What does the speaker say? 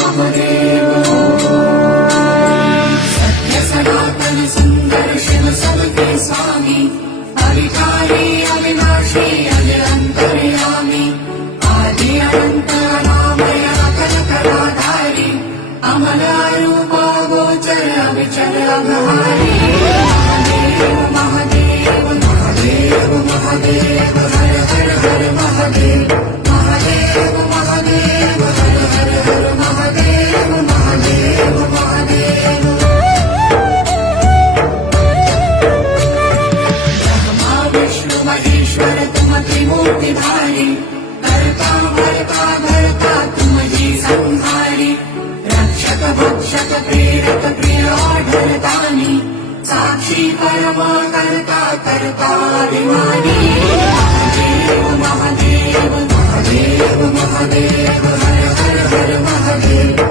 महादेव सत्य सनातन सुंदर शिव सबके स्वामी अविकारी अविनाशी अनिरंतर्यामी आदि अनंत अनामय अकलकलाधारी अमल रूप गोचर अविचल अघहारी महादेव महादेव महादेव महादेव हर हर हर महादेव महादेव महादेव हर हर हर महादेव महादेव महादेव ब्रह्मा विष्णु महेश्वर तुम त्रिमूर्तिधारी करता भरता धरता तुम जी संहारी रक्षक भक्षक प्रेरक प्रिय आढळतानी साक्षी परम करता करता अभिमानी महादेव महादेव महादेव महादेव हर हर हर महादेव